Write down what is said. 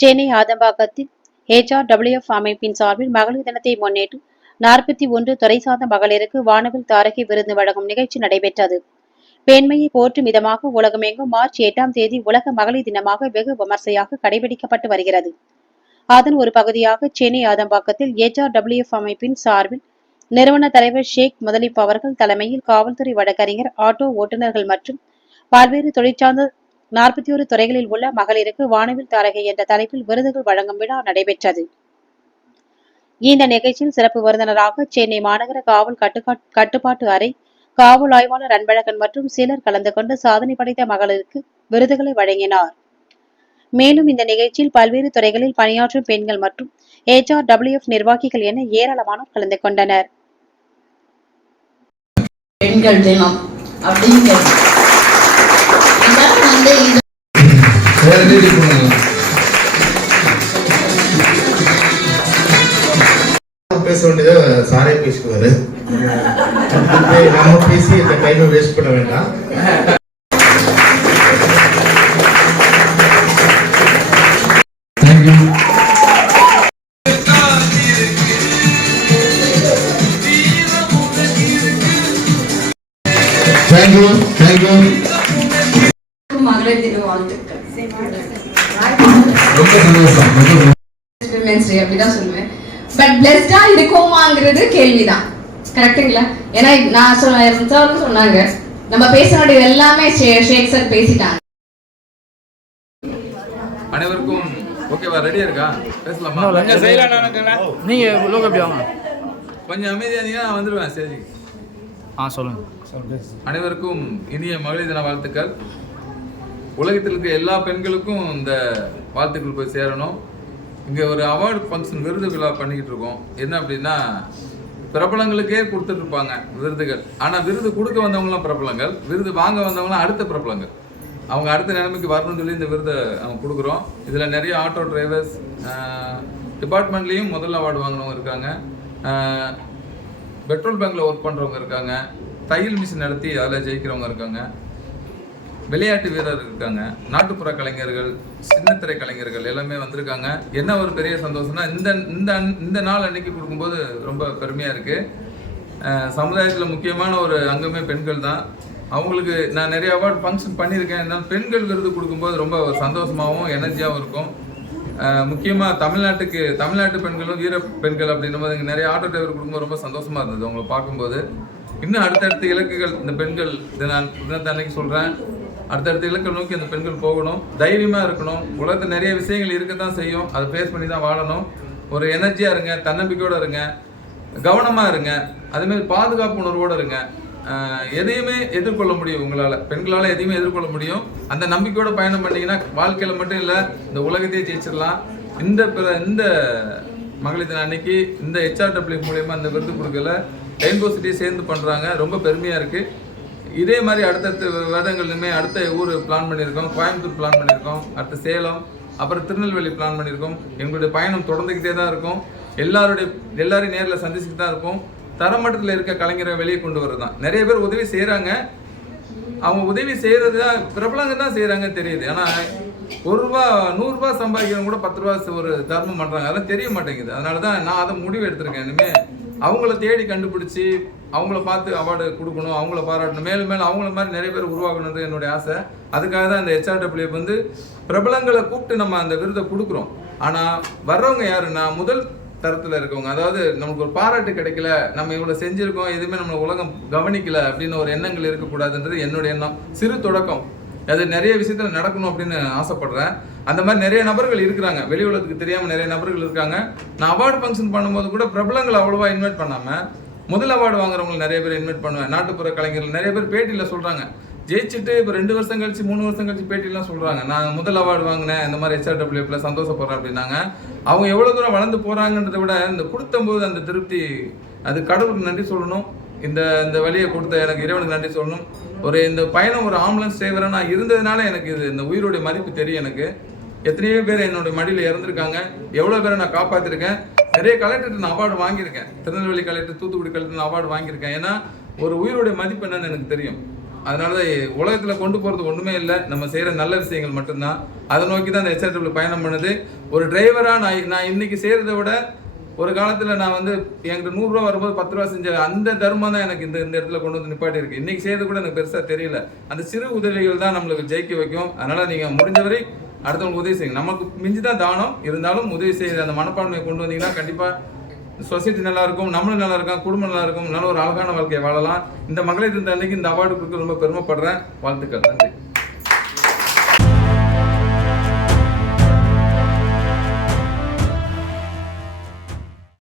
சென்னை ஆதம்பாக்கத்தில் ஹெச்ஆர்டபிள்யூஎஃப் அமைப்பின் சார்பில் மகளிர் தினத்தை முன்னிட்டு நாற்பத்தி ஒன்று துறை சார்ந்த மகளிருக்கு வானவில் தாரகை விருது வழங்கும் நிகழ்ச்சி நடைபெற்றது. பெண்மையை போற்றும் விதமாக உலகமெங்கும் மார்ச் எட்டாம் தேதி உலக மகளிர் தினமாக வெகு விமர்சையாக கடைபிடிக்கப்பட்டு வருகிறது. அதன் ஒரு பகுதியாக சென்னை ஆதம்பாக்கத்தில் ஹெச்ஆர்டபிள்யூஎஃப் அமைப்பின் சார்பில் நிறுவன தலைவர் ஷேக் முதலிப் அவர்கள் தலைமையில் காவல்துறை வழக்கறிஞர் ஆட்டோ ஓட்டுநர்கள் மற்றும் பல்வேறு தொழிற்சார்ந்த நாற்பத்தி ஒரு துறைகளில் உள்ள மகளிருக்கு வானவில் தாரகை என்ற தலைப்பில் விருதுகள் வழங்கும் விழா நடைபெற்றது. இந்த நிகழ்ச்சியில் சிறப்பு விருந்தினராக சென்னை மாநகர காவல் கட்டுப்பாட்டு அறை காவல் ஆய்வாளர் அன்பழகன் மற்றும் சிலர் கலந்து கொண்டு சாதனை படைத்த மகளிருக்கு விருதுகளை வழங்கினார். மேலும் இந்த நிகழ்ச்சியில் பல்வேறு துறைகளில் பணியாற்றும் பெண்கள் மற்றும் ஹெச்ஆர்டபிள்யூஎஃப் நிர்வாகிகள் என ஏராளமானோர் கலந்து கொண்டனர். பெண்கள் தினம் அப்படிங்கிறது வந்து இது பேச வேண்டியதை சாரே பேசுவாரு. நம்ம பேசி இந்த டைமை வேஸ்ட் பண்ண வேண்டாம். மகளிர் தின வாழ்த்துக்கள். அப்படிதான் சொல்லுவேன். பட் பிளெஸ்டா இருக்கோமாங்கிறது கேள்விதான். கரெக்ட்டுங்களா ஏன்னா நான் சொன்ன சொன்னாங்க நம்ம பேச வேண்டியது எல்லாமே ஷேக் சார் பேசிட்டாங்க. அனைவருக்கும் ஓகேவா ரெடியா இருக்கா? பேசலாமா? நீங்க லோக எப்படி வாங்க? கொஞ்சம் அமைதியா இருந்தீங்கன்னா நான் வந்துடுவேன் ஸ்டேஜுக்கு ஆ சொல்லுங்க. அனைவருக்கும் இனிய மகளிர் தின வாழ்த்துக்கள். உலகத்தில் இருக்க எல்லா பெண்களுக்கும் இந்த வாழ்த்துக்கள் போய் சேரணும். இங்கே ஒரு அவார்டு ஃபங்க்ஷன் விருது விழா பண்ணிக்கிட்டு இருக்கோம். என்ன அப்படின்னா பிரபலங்களுக்கே கொடுத்துட்ருப்பாங்க விருதுகள். ஆனால் விருது கொடுக்க வந்தவங்களாம் பிரபலங்கள். விருது வாங்க வந்தவங்களாம் அடுத்த பிரபலங்கள். அவங்க அடுத்த நிலைமைக்கு வரணும்னு சொல்லி இந்த விருதை அவங்க கொடுக்குறோம். இதில் நிறைய ஆட்டோ டிரைவர்ஸ் டிபார்ட்மெண்ட்லேயும் முதல் அவார்டு வாங்கினவங்க இருக்காங்க. பெட்ரோல் பேங்க்ல ஒர்க் பண்ணுறவங்க இருக்காங்க. தையல் மிஷின் நடத்தி அதில் ஜெயிக்கிறவங்க இருக்காங்க. விளையாட்டு வீரர் இருக்காங்க. நாட்டுப்புற கலைஞர்கள் சின்னத்திரை கலைஞர்கள் எல்லாமே வந்திருக்காங்க. என்ன ஒரு பெரிய சந்தோஷம்னா இந்த இந்த இந்த நாள் அன்னைக்கு கொடுக்கும்போது ரொம்ப பெருமையாக இருக்கு. சமுதாயத்தில் முக்கியமான ஒரு அங்கமே பெண்கள் தான். அவங்களுக்கு நான் நிறைய அவார்டு ஃபங்க்ஷன் பண்ணியிருக்கேன். இருந்தாலும் பெண்கள் விருது கொடுக்கும்போது ரொம்ப சந்தோஷமாகவும் எனர்ஜியாகவும் இருக்கும். முக்கியமாக தமிழ்நாட்டுக்கு தமிழ்நாட்டு பெண்களும் வீர பெண்கள் அப்படின்னும் போது நிறைய ஆட்டோ டிரைவர் கொடுக்கும்போது ரொம்ப சந்தோஷமாக இருந்தது. அவங்களை பார்க்கும்போது. இன்னும் அடுத்தடுத்த இலக்குகள் இந்த பெண்கள் நான் தினத்தை சொல்கிறேன் அடுத்தடுத்த இலக்கை நோக்கி அந்த பெண்கள் போகணும். தைரியமாக இருக்கணும். உலகத்தில் நிறைய விஷயங்கள் இருக்க தான் செய்யும். அதை ஃபேஸ் பண்ணி தான் வாழணும். ஒரு எனர்ஜியாக இருங்க தன்னம்பிக்கையோடு இருங்க கவனமாக இருங்க. அதுமாரி பாதுகாப்பு உணர்வோடு இருங்க. எதையுமே எதிர்கொள்ள முடியும் உங்களால். பெண்களால் எதையுமே எதிர்கொள்ள முடியும். அந்த நம்பிக்கையோட பயணம் பண்ணிங்கன்னா வாழ்க்கையில் மட்டும் இல்லை இந்த உலகத்தையே ஜெயிச்சிடலாம். இந்த பிற- இந்த மகளிர் தின அன்னைக்கு இந்த ஹெச்ஆர்டபிள்யூ மூலயமா இந்த விருது கொடுக்கல. ரெயின்போ சிட்டி சேர்ந்து பண்ணுறாங்க ரொம்ப பெருமையாக இருக்குது இதே மாதிரி அடுத்தடுத்த வருடங்கள்லுமே அடுத்த ஊர் பிளான் பண்ணியிருக்கோம் கோயம்புத்தூர் பிளான் பண்ணியிருக்கோம் அடுத்த சேலம் அப்புறம் திருநெல்வேலி பிளான் பண்ணியிருக்கோம். எங்களுடைய பயணம் தொடர்ந்துக்கிட்டே தான் இருக்கும். எல்லாருடைய எல்லாரையும் நேரில் சந்திச்சுட்டு தான் இருக்கும் தரமட்டத்தில் இருக்க கலைஞரை வெளியே கொண்டு வரது தான் நிறைய பேர் உதவி செய்கிறாங்க அவங்க உதவி செய்கிறது தான் பிரபலங்க தான் செய்கிறாங்கன்னு தெரியுது. ஆனால் ஒரு ரூபா நூறு சம்பாதிக்கிறவங்க கூட பத்து ரூபா ஒரு தர்மம் பண்ணுறாங்க அதெல்லாம் தெரிய மாட்டேங்குது. அதனால தான் நான் அதை முடிவு எடுத்திருக்கேன். இனிமேல் அவங்கள தேடி கண்டுபிடிச்சி அவங்கள பார்த்து அவார்டு கொடுக்கணும் அவங்கள பாராட்டணும். மேலும் மேலும் அவங்கள மாதிரி நிறைய பேர் உருவாகணுன்றது என்னுடைய ஆசை. அதுக்காக தான் இந்த ஹெச்ஆர்டபிள்யூ வந்து பிரபலங்களை கூப்பிட்டு நம்ம அந்த விருதை கொடுக்குறோம். ஆனால் வர்றவங்க யாருன்னா முதல் தரத்தில் இருக்கவங்க. அதாவது நமக்கு ஒரு பாராட்டு கிடைக்கல நம்ம இவ்வளோ செஞ்சுருக்கோம் எதுவுமே நம்ம உலகம் கவனிக்கல அப்படின்னு ஒரு எண்ணங்கள் இருக்கக்கூடாதுன்றது என்னுடைய எண்ணம். சிறு தொடக்கம். அது நிறைய விஷயத்தில் நடக்கணும் அப்படின்னு ஆசைப்படுறேன். அந்த மாதிரி நிறைய நபர்கள் இருக்கிறாங்க. வெளி உலகத்துக்கு தெரியாமல் நிறைய நபர்கள் இருக்காங்க. நான் அவார்டு ஃபங்க்ஷன் பண்ணும்போது கூட பிரபலங்களை அவ்வளோவா இன்வைட் பண்ணாமல் முதல் அவார்டு வாங்குறவங்க நிறைய பேர் இன்வைட் பண்ணுவேன். நாட்டுப்புற கலைஞர்கள் நிறைய பேர் பேட்டியில் சொல்கிறாங்க ஜெயிச்சுட்டு இப்போ ரெண்டு வருஷம் கழிச்சு மூணு வருஷம் கழிச்சு பேட்டிலாம் சொல்கிறாங்க நான் முதல் அவார்டு வாங்கினேன். இந்த மாதிரி ஹெச்ஆர்டபிள்யூப்ல சந்தோஷப்படுறேன் அப்படின்னாங்க. அவங்க எவ்வளோ தூரம் வளர்ந்து போகிறாங்கன்றத விட இந்த கொடுத்தம்போது அந்த திருப்தி அது கடவுளுக்கு நன்றி சொல்லணும். இந்த இந்த வழியை கொடுத்த எனக்கு இறைவனுக்கு நன்றி சொல்லணும். ஒரு இந்த பயணம் ஒரு ஆம்புலன்ஸ் டிரைவராக நான் இருந்ததுனால எனக்கு இது இந்த உயிரோடைய மதிப்பு தெரியும் எனக்கு. எத்தனையோ பேர் என்னோட மடியில் இறந்துருக்காங்க. எவ்வளோ பேரை நான் காப்பாற்றிருக்கேன் நிறைய கலெக்டர்கிட்ட நான் அவார்டு வாங்கியிருக்கேன். திருநெல்வேலி கலெக்டர் தூத்துக்குடி கலெக்டர் நான் அவார்டு வாங்கியிருக்கேன். ஏன்னா ஒரு உயிருடைய மதிப்பு என்னன்னு எனக்கு தெரியும். அதனால தான் உலகத்தில் கொண்டு போகிறது ஒன்றுமே இல்லை. நம்ம செய்கிற நல்ல விஷயங்கள் மட்டும்தான். அதை நோக்கி தான் அந்த ஹெச்ஆர்டபிள்யூ பயணம் பண்ணுது. ஒரு டிரைவராக நான் நான் இன்னைக்கு செய்கிறத விட ஒரு காலத்தில் நான் வந்து என்கிட்ட நூறுரூவா வரும்போது பத்து ரூபா செஞ்ச அந்த தர்மம் தான் எனக்கு இந்த இந்த இடத்துல கொண்டு வந்து நிப்பாட்டி இருக்கு இன்னைக்கு செய்யறது கூட எனக்கு பெருசாக தெரியல. அந்த சிறு உதவிகள் தான் நம்மளுக்கு ஜெயிக்க வைக்கும். அதனால் நீங்கள் முடிஞ்சவரை அடுத்தவங்களுக்கு உதவி செய்யுங்க. நமக்கு மிஞ்சி தான் தானம். இருந்தாலும் உதவி செய்யுது அந்த மனப்பான்மையை கொண்டு வந்தீங்கன்னா கண்டிப்பாக சொசைட்டி நல்லா இருக்கும் நம்மளும் நல்லா இருக்கும் குடும்பம் நல்லா இருக்கும் நல்ல ஒரு அழகான வாழ்க்கையை வாழலாம். இந்த மகளிர் இருந்த அன்னைக்கு இந்த அவார்டு கொடுக்க ரொம்ப பெருமைப்படுறேன். வாழ்த்துக்கள். நன்றி.